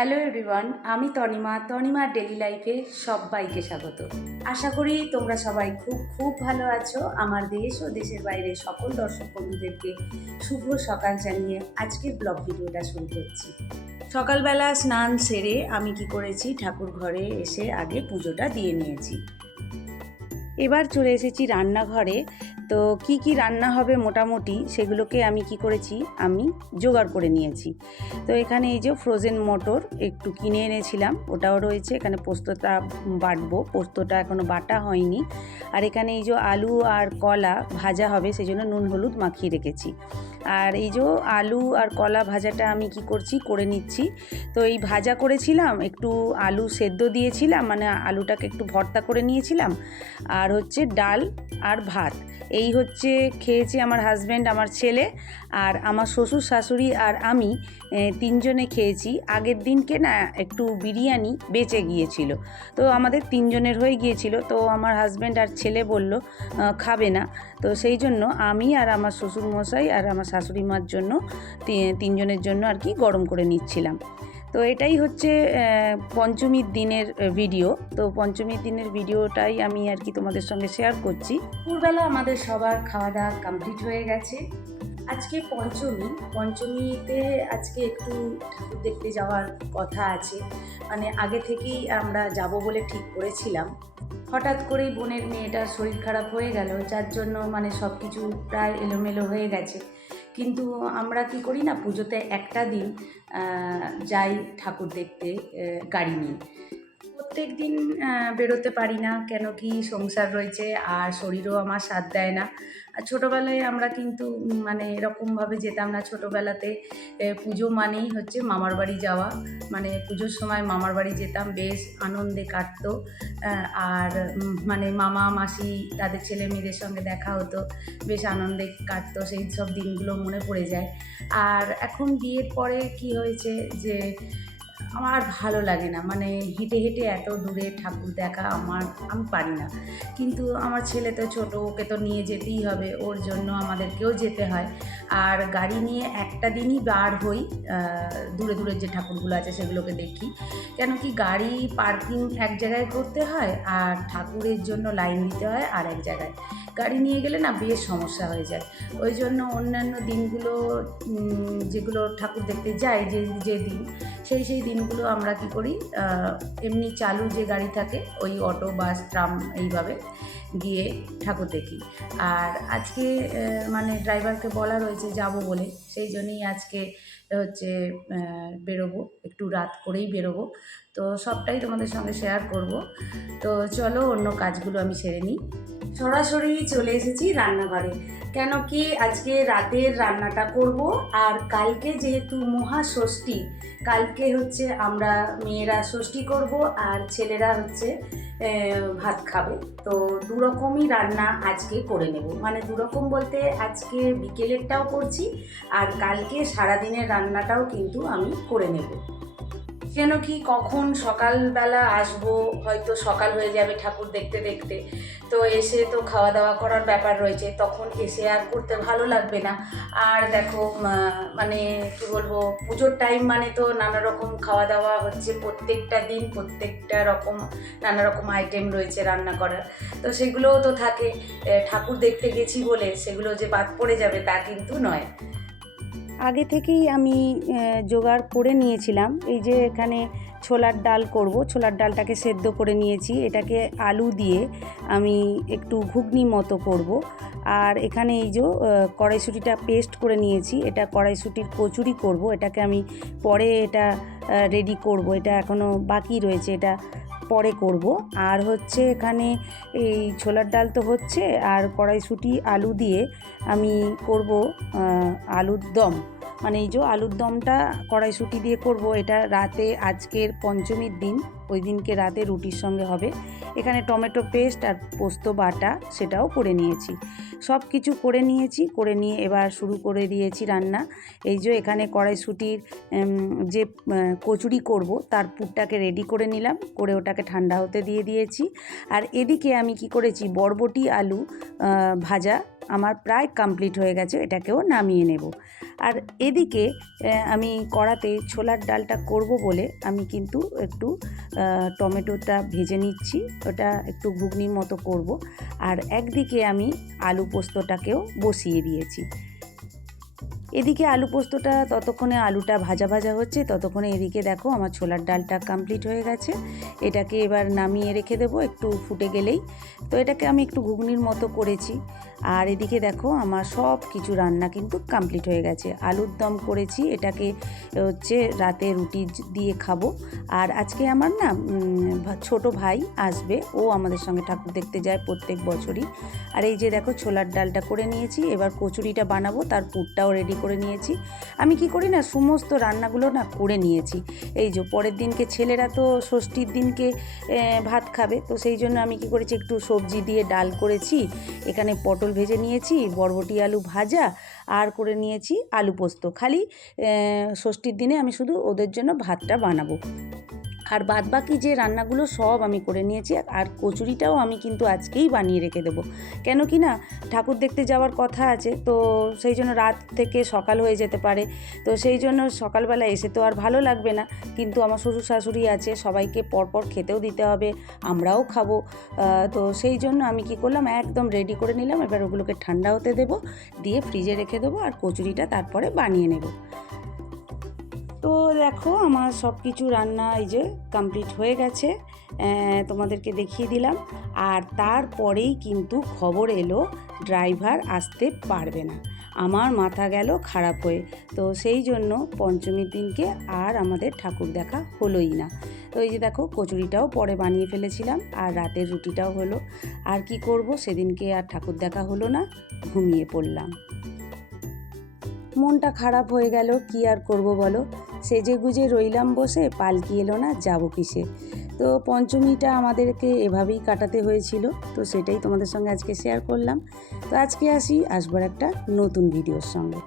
Hello everyone, আমি Tanima. তনিমার daily লাইফে সবাইকে স্বাগত। আশা করি তোমরা সবাই খুব খুব ভালো আছো। আমার দেশ ও দেশের বাইরে সকল দর্শক বন্ধুদেরকে শুভ সকাল জানিয়ে আজকের ব্লগ ভিডিওটা শুরু করছি। সকালবেলা স্নান সেরে আমি কি করেছি? ঠাকুর ঘরে এসে আগে পুজোটা দিয়ে নিয়েছি। এবার চলে এসেছি রান্নাঘরে। তো কি কি রান্না হবে মোটামুটি সেগুলোকে আমি কি করেছি? আমি জোগাড় করে নিয়েছি। তো এখানে এই যে ফ্রোজেন মটর একটু কিনে এনেছিলাম। ওটাও রয়েছে। এখানে পোস্তটা বাটবো। পোস্তটা এখনও বাটা হয়নি। আর এখানে এই যে আলু আর কলা ভাজা হবে সেই জন্য নুন হলুদ মাখিয়ে রেখেছি। আর এই যে আলু আর কলা ভাজাটা আমি কি করছি? করে নিচ্ছি। তো এই ভাজা করেছিলাম, একটু আলু সেদ্ধ দিয়েছিলাম মানে আলুটাকে একটু ভর্তা করে নিয়েছিলাম। আর হচ্ছে ডাল আর ভাত। এই হচ্ছে খেয়েছে আমার হাজব্যান্ড আমার ছেলে আর আমার শ্বশুর শাশুড়ি আর আমি তিনজনে খেয়েছি। আগের দিনকে না একটু বিরিয়ানি বেঁচে গিয়েছিল। তো আমাদের তিনজনের হয়ে গিয়েছিল। তো আমার হাজব্যান্ড আর ছেলে বলল খাবে না। তো সেই জন্য আমি আর আমার শ্বশুর মশাই আর আমার শাশুড়ি মার জন্য তিনজনের জন্য আর কি গরম করে নিচ্ছিলাম। তো এটাই হচ্ছে পঞ্চমীর দিনের ভিডিও তো পঞ্চমীর দিনের ভিডিওটাই আমি আর কি তোমাদের সঙ্গে শেয়ার করছি। দুপুরবেলা আমাদের সবার খাওয়া দাওয়া কমপ্লিট হয়ে গেছে। আজকে পঞ্চমী। পঞ্চমীতে আজকে একটু ঠাকুর দেখতে যাওয়ার কথা আছে। মানে আগে থেকেই আমরা যাব বলে ঠিক করেছিলাম। হঠাৎ করেই বোনের মেয়েটার শরীর খারাপ হয়ে গেল, যার জন্য মানে সব কিছু প্রায় এলোমেলো হয়ে গেছে। কিন্তু আমরা কি করি না, পুজোতে একটা দিন যাই ঠাকুর দেখতে গাড়ি নিয়ে প্রত্যেক দিন বেরোতে পারি না কেন কি সংসার রয়েছে আর শরীরও আমার সাথ দেয় না। আর ছোটোবেলায় আমরা কিন্তু মানে এরকমভাবে যেতাম না। ছোটোবেলাতে পুজো মানেই হচ্ছে মামার বাড়ি যাওয়া। মানে পুজোর সময় মামার বাড়ি যেতাম, বেশ আনন্দে কাটতো। আর মানে মামা, মাসি, তাদের ছেলে মেয়েদের সঙ্গে দেখা হতো, বেশ আনন্দে কাটতো। সেই সব দিনগুলো মনে পড়ে যায়। আর এখন বিয়ের পরে কি হয়েছে যে আমার ভালো লাগে না। মানে হেঁটে হেঁটে এত দূরে ঠাকুর দেখা আমার, আমি পারি না। কিন্তু আমার ছেলে তো ছোট, ওকে তো নিয়ে যেতেই হবে, ওর জন্য আমাদেরকেও যেতে হয়। আর গাড়ি নিয়ে একটা দিনই বার হই দূরে দূরে যে ঠাকুরগুলো আছে সেগুলোকে দেখি। কেন কি গাড়ি পার্কিং এক জায়গায় করতে হয় আর ঠাকুরের জন্য লাইন দিতে হয় আর এক জায়গায়। গাড়ি নিয়ে গেলে না বেশ সমস্যা হয়ে যায়। ওই জন্য অন্যান্য দিনগুলো যেগুলো ঠাকুর দেখতে যাই যে যে দিন সেই সেই দিনগুলো আমরা কি করি এমনি চালু যে গাড়ি থাকে, ওই অটো, বাস, ট্রাম এইভাবে গিয়ে ঠাকুর দেখি। আর আজকে মানে ড্রাইভারকে বলা রয়েছে যাব বলে, সেই জন্যই আজকে হচ্ছে বেরোবো, একটু রাত করেই বেরোবো। তো সবটাই তোমাদের সঙ্গে শেয়ার করব। তো চলো অন্য কাজগুলো আমি সেরে নিই। সরাসরি চলে এসেছি রান্নাঘরে। কেন কি আজকে রাতের রান্নাটা করব, আর কালকে যেহেতু মহাষষ্ঠী কালকে হচ্ছে আমরা মেয়েরা ষষ্ঠী করব, আর ছেলেরা হচ্ছে ভাত খাবে। তো দু রকমই রান্না আজকে করে নেব। মানে দু রকম বলতে আজকে বিকেলেরটাও করছি, আর কালকে সারাদিনের রান্নাটাও কিন্তু আমি করে নেব। কেন কি কখন সকালবেলা আসব, হয়তো সকাল হয়ে যাবে ঠাকুর দেখতে দেখতে। তো এসে তো খাওয়া দাওয়া করার ব্যাপার রয়েছে, তখন এসে আর করতে ভালো লাগবে না। আর দেখো মানে কি বলব, পুজোর টাইম মানে তো নানা রকম খাওয়া দাওয়া হচ্ছে প্রত্যেকটা দিন, প্রত্যেকটা রকম নানা রকম আইটেম রয়েছে রান্না করার। তো সেগুলোও তো থাকে। ঠাকুর দেখতে গেছি বলে সেগুলো যে বাদ পড়ে যাবে তা কিন্তু নয়। আগে থেকেই আমি জোগাড় করে নিয়েছিলাম। এই যে এখানে ছোলার ডাল করব। ছোলার ডালটাকে সেদ্ধ করে নিয়েছি। এটাকে আলু দিয়ে আমি একটু ঘুগনি মতো করব। আর এখানে এই যে কড়াইশুঁটিটা পেস্ট করে নিয়েছি। এটা কড়াইশুঁটির কচুরি করব। এটাকে আমি পরে এটা রেডি করব। এটা এখনও বাকি রয়েছে। এটা পরে করব। আর হচ্ছে এখানে এই ছোলার ডাল তো হচ্ছে। আর কড়াইশুঁটি আলু দিয়ে আমি করব আলুর দম। মানে এই যে আলুর দমটা কড়াইশুঁটি দিয়ে করব, এটা রাতে আজকের পঞ্চমীর দিন, ওই দিনকে রাতে রুটির সঙ্গে হবে। এখানে টমেটো পেস্ট আর পোস্ত বাটা সেটাও করে নিয়েছি। সব কিছু করে নিয়েছি, করে নিয়ে এবার শুরু করে দিয়েছি রান্না। এই যে এখানে কড়াইশুটির যে কচুরি করব, তার পুরটাকে রেডি করে নিলাম, করে ওটাকে ঠান্ডা হতে দিয়ে দিয়েছি। আর এদিকে আমি কি করেছি, বরবটি আলু ভাজা আমার প্রায় কমপ্লিট হয়ে গেছে, এটাকেও নামিয়ে নেব। আর এদিকে আমি কড়াতে ছোলার ডালটা করব বলে আমি কিন্তু একটু টমেটোটা ভেজে নিচ্ছি। ওটা একটু ঘুগনির মতো করব। আর একদিকে আমি আলু পোস্তটাকেও বসিয়ে দিয়েছি। এদিকে আলু পোস্তটা, ততক্ষণে আলুটা ভাজা ভাজা হচ্ছে, ততক্ষণে এদিকে দেখো আমার ছোলার ডালটা কমপ্লিট হয়ে গেছে। এটাকে এবার নামিয়ে রেখে দেবো, একটু ফুটে গেলেই। তো এটাকে আমি একটু ঘুগনির মতো করেছি। আর এদিকে দেখো আমার সব কিছু রান্না কিন্তু কমপ্লিট হয়ে গেছে। আলুর দম করেছি, এটাকে হচ্ছে রাতে রুটি দিয়ে খাব। আর আজকে আমার না ছোট ভাই আসবে, ও আমাদের সঙ্গে ঠাকুর দেখতে যায় প্রত্যেক বছরই। আর এই যে দেখো ছোলার ডালটা করে নিয়েছি, এবার কচুরিটা বানাবো, তার পুরটাও রেডি করে নিয়েছি। আমি কি করি না, সমস্ত রান্নাগুলো না করে নিয়েছি। এই যে পরের দিনকে ছেলেরা তো ষষ্ঠীর দিনকে ভাত খাবে। তো সেই জন্য আমি কি করেছি, একটু সবজি দিয়ে ডাল করেছি। এখানে পটল ভেজে নিয়েছি, বরবটি আলু ভাজা, আর করে নিয়েছি আলু পোস্ত। খালি ষষ্ঠীর দিনে আমি শুধু ওদের জন্য ভাতটা বানাবো। আর বাদ বাকি যে রান্নাগুলো সব আমি করে নিয়েছি, আর কচুরিটাও আমি কিন্তু আজকেই বানিয়ে রেখে দেবো। কেন কি না, ঠাকুর দেখতে যাওয়ার কথা আছে, তো সেই জন্য রাত থেকে সকাল হয়ে যেতে পারে। তো সেই জন্য সকালবেলা এসে তো আর ভালো লাগবে না, কিন্তু আমার শ্বশুর শাশুড়ি আছে, সবাইকে পরপর খেতেও দিতে হবে, আমরাও খাব। তো সেই জন্য আমি কি করলাম, একদম রেডি করে নিলাম, এবার ওগুলোকে ঠান্ডা হতে দেবো, দিয়ে ফ্রিজে রেখে দেবো, আর কচুরিটা তারপরে বানিয়ে নেব। তো দেখো আমার সব কিছু রান্না এই যে কমপ্লিট হয়ে গেছে তোমাদেরকে দেখিয়ে দিলাম। আর তারপরেই কিন্তু খবর এলো ড্রাইভার আসতে পারবে না। আমার মাথা গেল খারাপ হয়ে। তো সেই জন্য পঞ্চমীর দিনকে আর আমাদের ঠাকুর দেখা হলোই না। তো এই যে দেখো, কচুরিটাও পরে বানিয়ে ফেলেছিলাম আর রাতের রুটিটাও হলো। আর কি করব, সেদিনকে আর ঠাকুর দেখা হলো না, ঘুমিয়ে পড়লাম। মনটা খারাপ হয়ে গেল, কি আর করব বলো? সেজে গুজে রইলাম বসে, পালকি এলো না, যাব কিসে? তো পঞ্চমীটা আমাদেরকে এভাবেই কাটাতে হয়েছিল, তো সেটাই তোমাদের সঙ্গে আজকে শেয়ার করলাম। তো আজকে আসি আসবার একটা নতুন ভিডিওর সঙ্গে।